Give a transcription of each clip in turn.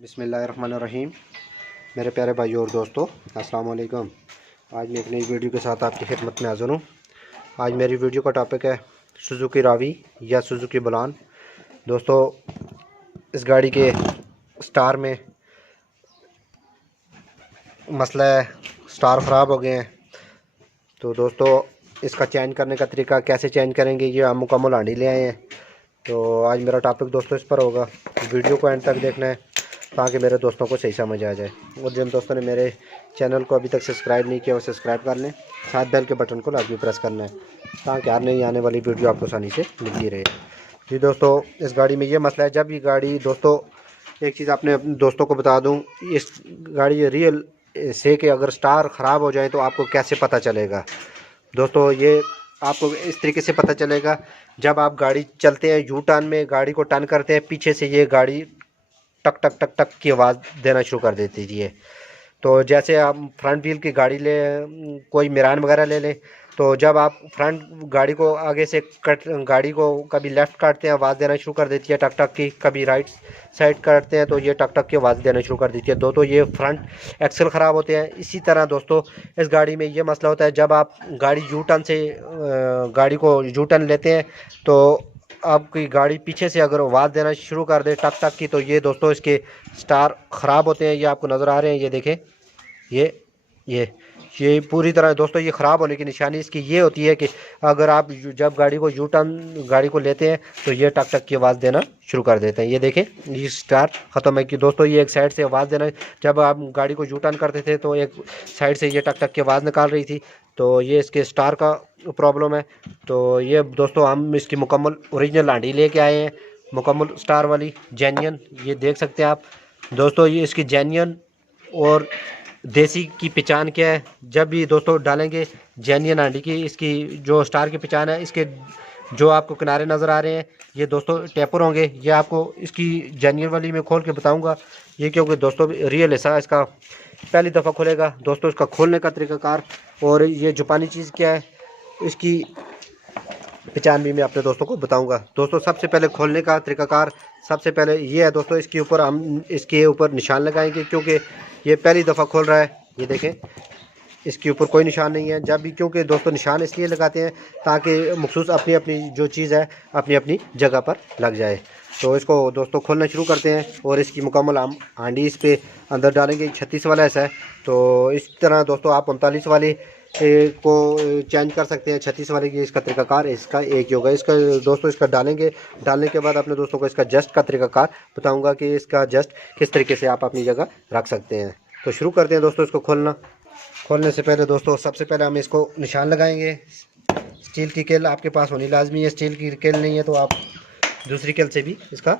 बिस्मिल्लाहिर्रहमानिर्रहीम। मेरे प्यारे भाई और दोस्तों, अस्सलाम वालेकुम। आज मैं एक नई वीडियो के साथ आपकी खिदमत में हाज़िर हूँ। आज मेरी वीडियो का टॉपिक है सुजुकी रावी या सुजुकी बलान। दोस्तों, इस गाड़ी के स्टार में मसला है, स्टार ख़राब हो गए हैं। तो दोस्तों, इसका चेंज करने का तरीका कैसे चेंज करेंगे, ये हम मुकम्मल हांडी ले आए हैं। तो आज मेरा टॉपिक दोस्तों इस पर होगा। वीडियो को एंड तक देखना है ताकि मेरे दोस्तों को सही समझ आ जाए। और जिन दोस्तों ने मेरे चैनल को अभी तक सब्सक्राइब नहीं किया वो सब्सक्राइब कर लें, साथ बेल के बटन को लाजमी प्रेस करना है ताकि हर नई आने वाली वीडियो आपको आसानी से मिलती रहे। जी दोस्तों, इस गाड़ी में ये मसला है, जब ये गाड़ी दोस्तों, एक चीज़ अपने दोस्तों को बता दूँ, इस गाड़ी रियल से कि अगर स्टार ख़राब हो जाए तो आपको कैसे पता चलेगा। दोस्तों, ये आपको इस तरीके से पता चलेगा, जब आप गाड़ी चलते हैं, यू टर्न में गाड़ी को टर्न करते हैं, पीछे से ये गाड़ी टक टक टक टक की आवाज़ देना शुरू कर देती थी। तो जैसे आप फ्रंट व्हील की गाड़ी ले, कोई मिरान वगैरह ले लें, तो जब आप फ्रंट गाड़ी को आगे से गाड़ी को कभी लेफ़्ट काटते हैं, आवाज़ देना शुरू कर देती है टक टक की। कभी राइट साइड काटते हैं तो ये टक टक की आवाज़ देना शुरू कर देती है। दोस्तों, ये फ्रंट एक्सल ख़राब होते हैं। इसी तरह दोस्तों, इस गाड़ी में ये मसला होता है, जब आप गाड़ी यू टर्न से गाड़ी को यू टर्न लेते हैं तो आपकी गाड़ी पीछे से अगर आवाज़ देना शुरू कर दे टक टक की, तो ये दोस्तों इसके स्टार ख़राब होते हैं। ये आपको नज़र आ रहे हैं, ये देखें, ये ये पूरी तरह दोस्तों ये ख़राब होने की निशानी इसकी ये होती है कि अगर आप जब गाड़ी को यू टर्न गाड़ी को लेते हैं तो ये टक टक की आवाज़ देना शुरू कर देते हैं। ये देखें, ये स्टार ख़त्म है कि दोस्तों ये एक साइड से आवाज़ देना, जब आप गाड़ी को यू टर्न करते थे तो एक साइड से ये टक टक की आवाज़ निकाल रही थी। तो ये इसके स्टार का प्रॉब्लम है। तो ये दोस्तों हम इसकी मुकम्मल ओरिजिनल हांडी लेके आए हैं, मुकम्मल स्टार वाली जेन्युइन। ये देख सकते हैं आप दोस्तों, ये इसकी जेन्युइन और देसी की पहचान क्या है। जब भी दोस्तों डालेंगे जेन्युइन हांडी की, इसकी जो स्टार की पहचान है, इसके जो आपको किनारे नज़र आ रहे हैं ये दोस्तों टेपर होंगे। ये आपको इसकी जेन्युइन वाली मैं खोल के बताऊंगा ये, क्योंकि दोस्तों रियल ऐसा इसका पहली दफ़ा खुलेगा। दोस्तों, इसका खोलने का तरीक़ाकार और ये जुपानी चीज़ क्या है, इसकी पहचान भी मैं अपने दोस्तों को बताऊंगा। दोस्तों, सबसे पहले खोलने का तरीक़ाकार सबसे पहले ये है दोस्तों, इसके ऊपर हम इसके ऊपर निशान लगाएंगे, क्योंकि ये पहली दफ़ा खोल रहा है। ये देखें, इसके ऊपर कोई निशान नहीं है। जब भी, क्योंकि दोस्तों निशान इसलिए लगाते हैं ताकि मखसूस अपनी अपनी जो चीज़ है अपनी अपनी जगह पर लग जाए। तो इसको दोस्तों खोलना शुरू करते हैं और इसकी मुकम्मल हम हांडी इस पर अंदर डालेंगे। 36 वाला ऐसा है, तो इस तरह दोस्तों आप 39 वाले को चेंज कर सकते हैं। 36 वाले की इसका तरीक़ाकार इसका एक ही होगा। इसका दोस्तों इसका डालेंगे, डालने के बाद अपने दोस्तों को इसका जस्ट का तरीक़ाकार बताऊंगा कि इसका जस्ट किस तरीके से आप अपनी जगह रख सकते हैं। तो शुरू करते हैं दोस्तों इसको खोलना। खोलने से पहले दोस्तों सबसे पहले हम इसको निशान लगाएंगे। स्टील की केल आपके पास होनी लाजमी है। स्टील की केल नहीं है तो आप दूसरी केल से भी इसका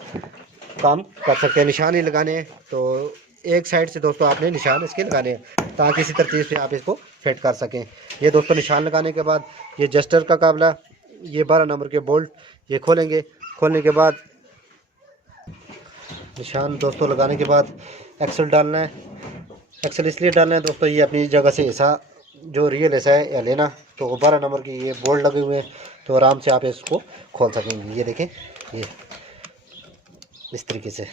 काम कर सकते हैं। निशान ही लगाने हैं, तो एक साइड से दोस्तों आपने निशान इसके लगाने हैं ताकि इसी तरतीब से आप इसको फिट कर सकें। ये दोस्तों निशान लगाने के बाद ये जस्टर का काबला, ये 12 नंबर के बोल्ट ये खोलेंगे। खोलने के बाद निशान दोस्तों लगाने के बाद एक्सल डालना है। एक्सल इसलिए डालना है दोस्तों, ये अपनी जगह से ऐसा जो रियल ऐसा है या लेना, तो 12 नंबर की ये बोल्ट लगे हुए हैं, तो आराम से आप इसको खोल सकेंगे। ये देखें, ये इस तरीके से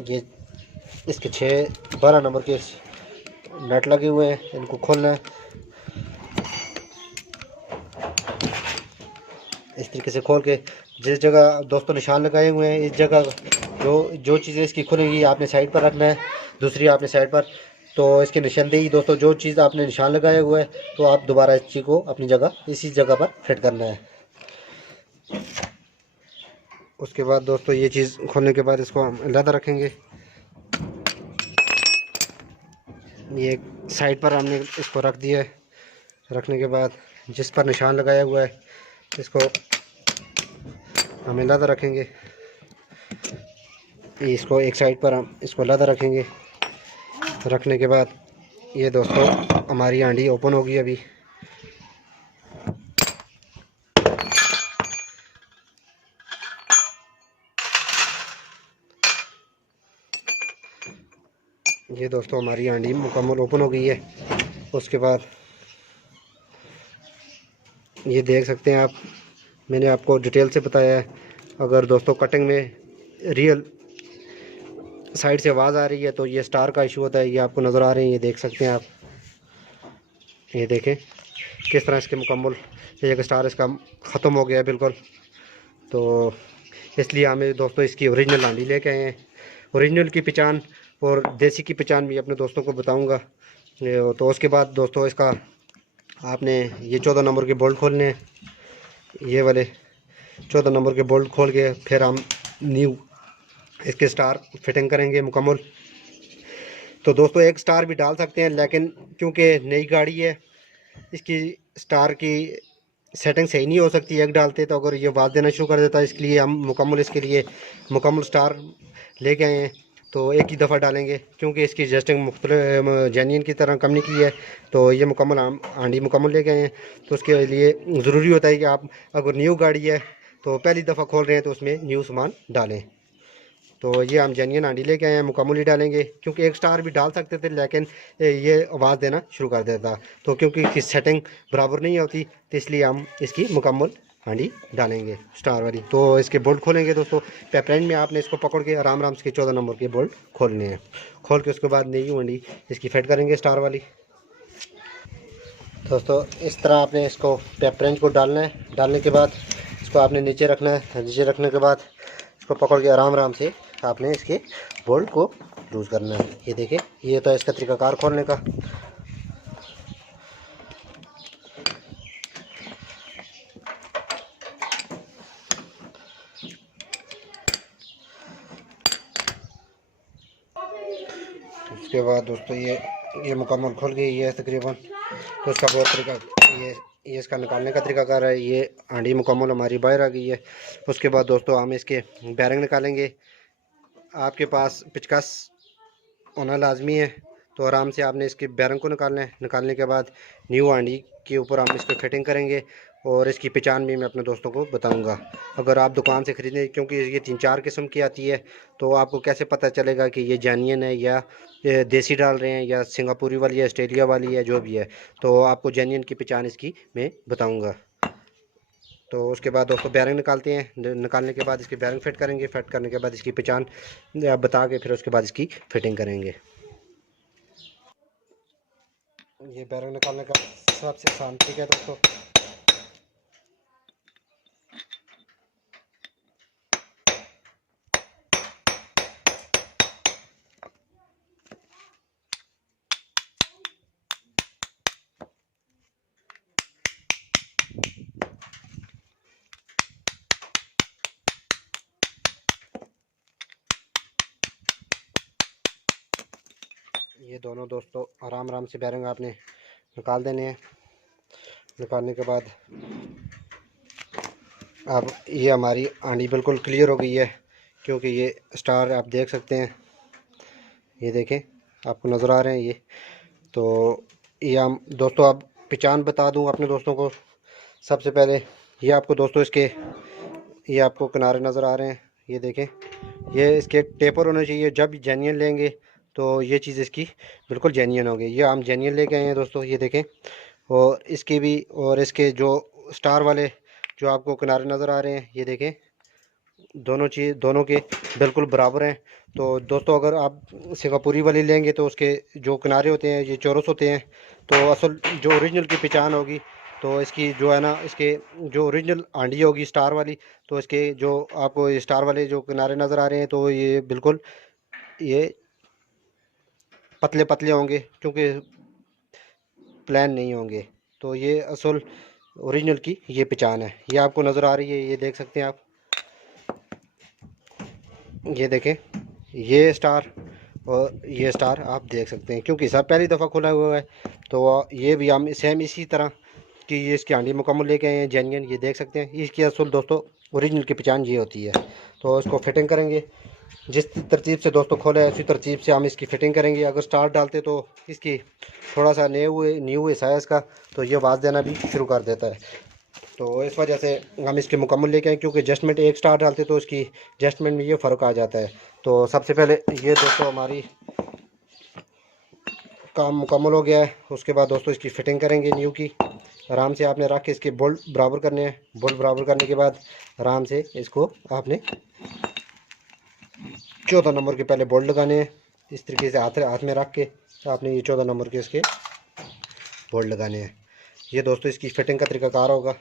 ये इसके 12 नंबर के नट लगे हुए हैं, इनको खोलना है इस तरीके से। खोल के जिस जगह दोस्तों निशान लगाए हुए हैं इस जगह जो चीज़ें इसकी खुलेंगी आपने साइड पर रखना है, दूसरी आपने साइड पर। तो इसकी निशानदेही दोस्तों, जो चीज़ आपने निशान लगाया हुआ है तो आप दोबारा इस चीज़ को अपनी जगह इसी जगह पर फिट करना है। उसके बाद दोस्तों ये चीज़ खोलने के बाद इसको हम अलग रखेंगे। ये साइड पर हमने इसको रख दिया है। रखने के बाद जिस पर निशान लगाया हुआ है इसको हम अलग रखेंगे। इसको एक साइड पर हम इसको अलग रखेंगे। रखने के बाद ये दोस्तों हमारी हांडी ओपन होगी अभी। ये दोस्तों हमारी हांडी मुकम्मल ओपन हो गई है। उसके बाद ये देख सकते हैं आप, मैंने आपको डिटेल से बताया है। अगर दोस्तों कटिंग में रियल साइड से आवाज़ आ रही है तो ये स्टार का इशू होता है। ये आपको नज़र आ रहे हैं, ये देख सकते हैं आप, ये देखें किस तरह इसके मुकम्मल एक स्टार इसका ख़त्म हो गया है बिल्कुल। तो इसलिए हमें दोस्तों इसकी ओरिजिनल हांडी लेके आए हैं। ओरिजिनल की पहचान और देसी की पहचान भी अपने दोस्तों को बताऊंगा। तो उसके बाद दोस्तों इसका आपने ये 14 नंबर के बोल्ट खोलने हैं, ये वाले 14 नंबर के बोल्ट खोल के फिर हम न्यू इसके स्टार फिटिंग करेंगे मुकम्मल। तो दोस्तों एक स्टार भी डाल सकते हैं, लेकिन क्योंकि नई गाड़ी है इसकी स्टार की सेटिंग सही नहीं हो सकती एक डालते तो, अगर ये आवाज़ देना शुरू कर देता है, इसलिए हम मुकम्मल इसके लिए मुकम्मल स्टार लेके आए हैं। तो एक ही दफ़ा डालेंगे क्योंकि इसकी एडजस्टिंग मुख्तलिफ जेन्युइन की तरह कम नहीं की है। तो ये मुकम्मल हांडी मुकम्मल लेके आए हैं। तो उसके लिए ज़रूरी होता है कि आप अगर न्यू गाड़ी है तो पहली दफ़ा खोल रहे हैं तो उसमें न्यू सामान डालें। तो ये हम जेन्युइन हांडी लेके आए हैं, मुकम्मल ही डालेंगे क्योंकि एक स्टार भी डाल सकते थे लेकिन ये आवाज़ देना शुरू कर देता। तो क्योंकि इसकी सेटिंग बराबर नहीं होती तो इसलिए हम इसकी मुकम्मल हांडी डालेंगे स्टार वाली। तो इसके बोल्ट खोलेंगे दोस्तों। पेपरेंट में आपने इसको पकड़ के आराम आराम से 14 नंबर के बोल्ट खोलने हैं। खोल के उसके बाद नई हांडी इसकी फिट करेंगे स्टार वाली। दोस्तों इस तरह आपने इसको पेपरेंच को डालना है। डालने के बाद इसको आपने नीचे रखना है। नीचे रखने के बाद इसको पकड़ के आराम आराम से आपने इसके बोल्ट को लूज़ करना है। ये देखिए, ये तो इसका तरीकाकार खोलने का। उसके बाद दोस्तों ये मुकम्मल खुल गई है तकरीबन। तो इसका बहुत तरीका ये इसका निकालने का तरीकाकार है। ये हांडी मुकम्मल हमारी बाहर आ गई है। उसके बाद दोस्तों हम इसके बैरिंग निकालेंगे। आपके पास पिचकस होना लाजमी है। तो आराम से आपने इसके बैरिंग को निकालना है। निकालने के बाद न्यू हांडी के ऊपर हम इसको फिटिंग करेंगे और इसकी पहचान भी मैं अपने दोस्तों को बताऊंगा। अगर आप दुकान से ख़रीदें, क्योंकि ये 3-4 किस्म की आती है, तो आपको कैसे पता चलेगा कि ये जेन्युइन है या ये देसी डाल रहे हैं या सिंगापुरी वाली है, ऑस्ट्रेलिया वाली है, जो भी है। तो आपको जेन्युइन की पहचान इसकी मैं बताऊँगा। तो उसके बाद दोस्तों बैरिंग निकालते हैं। निकालने के बाद इसकी बैरिंग फिट करेंगे। फिट करने के बाद इसकी पहचान बता के फिर उसके बाद इसकी फिटिंग करेंगे। ये बैरिंग निकालने का सबसे आसान ठीक है दोस्तों। ये दोनों दोस्तों आराम आराम से बैरिंग आपने निकाल देने हैं। निकालने के बाद अब ये हमारी हांडी बिल्कुल क्लियर हो गई है, क्योंकि ये स्टार आप देख सकते हैं, ये देखें आपको नज़र आ रहे हैं ये। तो ये हम दोस्तों अब पहचान बता दूं अपने दोस्तों को। सबसे पहले ये आपको दोस्तों इसके ये आपको किनारे नज़र आ रहे हैं, ये देखें, ये इसके टेपर होने चाहिए। जब जेन्युइन लेंगे तो ये चीज़ इसकी बिल्कुल जेन्युइन होगी। ये हम जेन्युइन लेके आए हैं दोस्तों, ये देखें। और इसके भी और इसके जो स्टार वाले जो आपको किनारे नज़र आ रहे हैं, ये देखें, दोनों के बिल्कुल बराबर हैं। तो दोस्तों अगर आप सिंगापुरी वाली लेंगे तो उसके जो किनारे होते हैं ये चौरस होते हैं। तो असल जो ओरिजिनल की पहचान होगी तो इसकी जो है ना, इसके जो ओरिजिनल हांडी होगी स्टार वाली, तो इसके जो आपको ये स्टार वाले जो किनारे नज़र आ रहे हैं तो ये बिल्कुल ये पतले पतले होंगे, क्योंकि प्लान नहीं होंगे। तो ये असल ओरिजिनल की ये पहचान है। ये आपको नज़र आ रही है, ये देख सकते हैं आप, ये देखें, ये स्टार और ये स्टार आप देख सकते हैं, क्योंकि सब पहली दफ़ा खुला हुआ है। तो ये भी हम सेम इसी तरह कि ये इसकी हांडी मुकम्मल लेके आए हैं जेन्युइन, ये देख सकते हैं। इसकी असल दोस्तों ओरिजिनल की पहचान ये होती है। तो इसको फिटिंग करेंगे जिस तरतीब से दोस्तों खोला है उसी तरतीब से हम इसकी फ़िटिंग करेंगे। अगर स्टार डालते तो इसकी थोड़ा सा न्यू है साइज़ का, तो ये आवाज़ देना भी शुरू कर देता है। तो इस वजह से हम इसके मुकम्मल लेके आए, क्योंकि एडजस्टमेंट एक स्टार डालते तो इसकी एडजस्टमेंट में ये फ़र्क आ जाता है। तो सबसे पहले ये दोस्तों हमारी काम मुकम्मल हो गया है। उसके बाद दोस्तों इसकी फ़िटिंग करेंगे न्यू की। आराम से आपने रख के इसके बोल्ट बराबर करने हैं। बोल्ट बराबर करने के बाद आराम से इसको आपने 14 नंबर के पहले बोल्ट लगाने हैं। इस तरीके से हाथ में रख के आपने ये 14 नंबर के इसके बोल्ट लगाने हैं। ये दोस्तों इसकी फिटिंग का तरीकाकार होगा।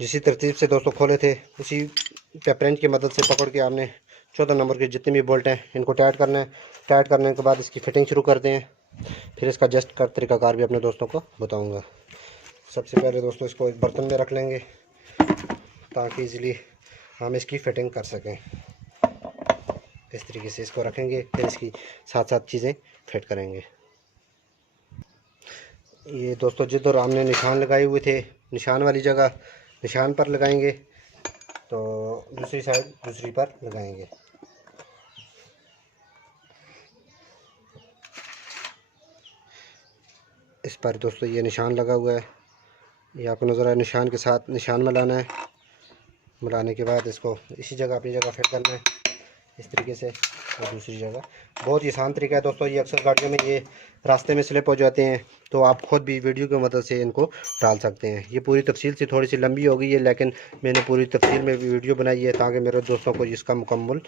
जिसी तरतीब से दोस्तों खोले थे उसी पेपरेंच की मदद से पकड़ के आपने 14 नंबर के जितने भी बोल्ट हैं इनको टाइट करना है। टाइट करने के बाद इसकी फिटिंग शुरू करते हैं। फिर इसका जस्ट का तरीकाकार भी अपने दोस्तों को बताऊंगा। सबसे पहले दोस्तों इसको एक बर्तन में रख लेंगे ताकि इजीली हम इसकी फिटिंग कर सकें। इस तरीके से इसको रखेंगे, फिर इसकी साथ साथ चीज़ें फिट करेंगे। ये दोस्तों जिधर हमने निशान लगाए हुए थे, निशान वाली जगह निशान पर लगाएंगे, तो दूसरी साइड दूसरी पर लगाएंगे। इस पर दोस्तों ये निशान लगा हुआ है, ये आपको नज़र आए। निशान के साथ निशान मिलाना है। मिलाने के बाद इसको इसी जगह अपनी जगह फिट करना है इस तरीके से, और दूसरी जगह। बहुत ही आसान तरीका है दोस्तों। ये अक्सर गाड़ियों में ये रास्ते में स्लिप हो जाते हैं, तो आप खुद भी वीडियो की मदद से इनको डाल सकते हैं। ये पूरी तफसील से थोड़ी सी लंबी हो गई है, लेकिन मैंने पूरी तफसील में वीडियो बनाई है ताकि मेरे दोस्तों को इसका मुकम्मल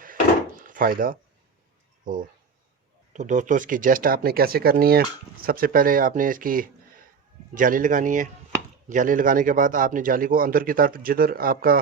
फ़ायदा हो। तो दोस्तों इसकी जस्ट आपने कैसे करनी है, सबसे पहले आपने इसकी जाली लगानी है। जाली लगाने के बाद आपने जाली को अंदर की तरफ, जिधर आपका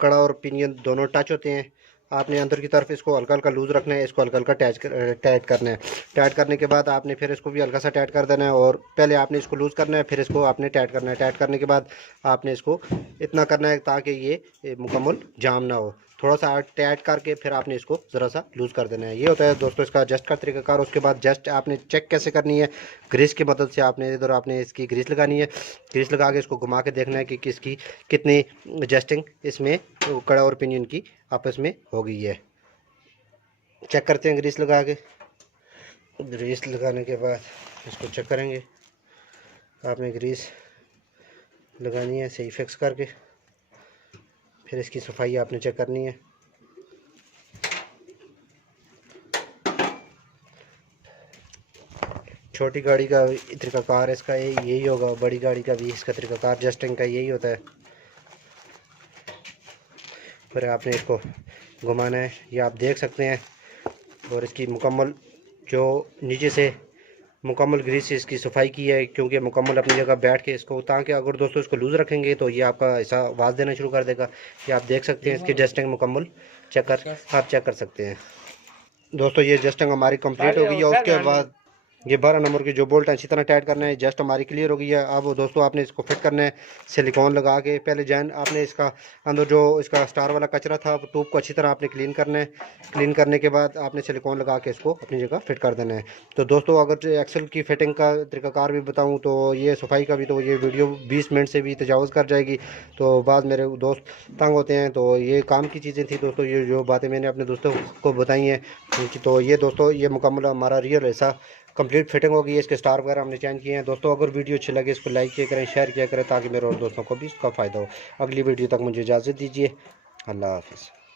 कड़ा और पिनियन दोनों टच होते हैं, आपने अंदर की तरफ इसको हल्का हल्का लूज़ रखना है। इसको हल्का हल्का टाइट करना है। टाइट करने के बाद आपने फिर इसको भी हल्का सा टाइट कर देना है, और पहले आपने इसको लूज़ करना है, फिर इसको आपने टाइट करना है। टाइट करने के बाद आपने इसको इतना करना है ताकि ये मुकम्मल जाम ना हो। थोड़ा सा टाइट करके फिर आपने इसको ज़रा सा लूज़ कर देना है। ये होता है दोस्तों इसका जस्ट का तरीकाकार। उसके बाद जस्ट आपने चेक कैसे करनी है, ग्रीस की मदद से आपने इधर आपने इसकी ग्रीस लगानी है। ग्रीस लगा के इसको घुमा के देखना है कि किसकी कितनी जस्टिंग इसमें कड़ा और पिनियन की आपस में हो गई है। चेक करते हैं ग्रीस लगा के। ग्रीस लगाने के बाद इसको चेक करेंगे। आपने ग्रीस लगानी है सही फिक्स करके, फिर इसकी सफाई आपने चेक करनी है। छोटी गाड़ी का तरीकाकार इसका यही होगा, बड़ी गाड़ी का भी इसका तरीकाकार जस्टिंग का यही होता है। फिर आपने इसको घुमाना है, ये आप देख सकते हैं। और इसकी मुकम्मल जो नीचे से मुकम्मल ग्रीस से इसकी सफाई की है, क्योंकि मुकम्मल अपनी जगह बैठ के इसको, ताकि अगर दोस्तों इसको लूज़ रखेंगे तो ये आपका ऐसा आवाज़ देना शुरू कर देगा। ये आप देख सकते हैं इसकी जस्टिंग मुकम्मल आप चेक कर सकते हैं। दोस्तों ये जस्टिंग हमारी कंप्लीट हो गई है। उसके बाद ये 12 नंबर की जो बोल्ट है इसी तरह टाइट करना है। जस्ट हमारी क्लियर हो गई है। अब दोस्तों आपने इसको फिट करना है सिलिकॉन लगा के। पहले जैन आपने इसका अंदर जो इसका स्टार वाला कचरा था ट्यूब को अच्छी तरह आपने क्लीन करना है। क्लीन करने के बाद आपने सिलिकॉन लगा के इसको अपनी जगह फिट कर देना है। तो दोस्तों अगर एक्सल की फिटिंग का तरीकाकार भी बताऊँ तो ये सफाई का भी, तो ये वीडियो 20 मिनट से भी तजावज़ कर जाएगी। तो बाद मेरे दोस्त तंग होते हैं। तो ये काम की चीज़ें थी दोस्तों, ये जो बातें मैंने अपने दोस्तों को बताई हैं। तो ये दोस्तों ये मुकम्मल हमारा रियल ऐसा कंप्लीट फिटिंग होगी है। इसके स्टार वगैरह हमने चेंज किए हैं। दोस्तों अगर वीडियो अच्छी लगे इसको लाइक किया करें, शेयर किया करें, ताकि मेरे और दोस्तों को भी इसका फ़ायदा हो। अगली वीडियो तक मुझे इजाज़त दीजिए। अल्लाह हाफ़िज़।